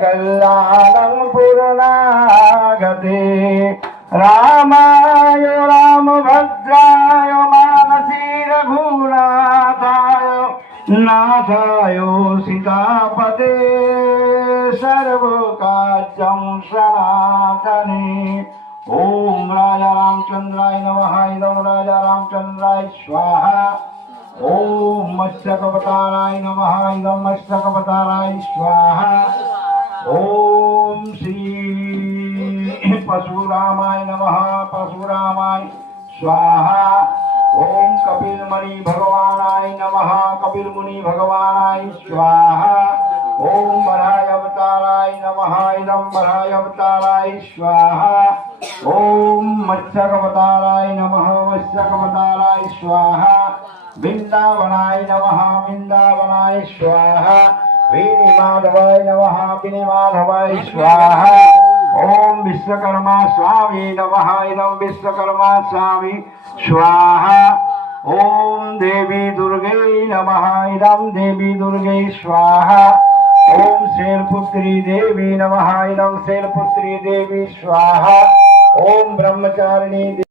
कल्याणं पूर्णागते रामाय रामभद्राय मानसी रघुनाथाय नाथाय सीतापते सर्वकार्यं सनातने। ओम राजा रामचंद्राय नमः। इदं राजा रामचंद्राय स्वाहा। ओम मत्स्यकवताराय नमः। इदं मत्स्यकवताराय स्वाहा। ओम श्री परशुरामाय नमः। परशुरामाय स्वाहा। ओम कपिलमुनि भगवानाय नमः। कपिलमुनि भगवानाय स्वाहा। ओम वराह अवताराय नमः। इदं वराह अवताराय स्वाहा। ओम मत्स्यकवताराय नमः। मत्स्यकवताराय स्वाहा। वृंदावनाय नमः। वृंदावनाय स्वाहा। वीणिमाधवाय नमः। वीणिमाधवाय स्वाहा। ओम विश्वकर्मा स्वामी नमः। इदं विश्वकर्मा स्वामी स्वाहा। ओम देवी दुर्गे नमः। इदं देवी दुर्गे स्वाहा। ओम शैलपुत्री देवी नमः। इदं शैलपुत्री देवी स्वाहा। ओम ब्रह्मचारिणी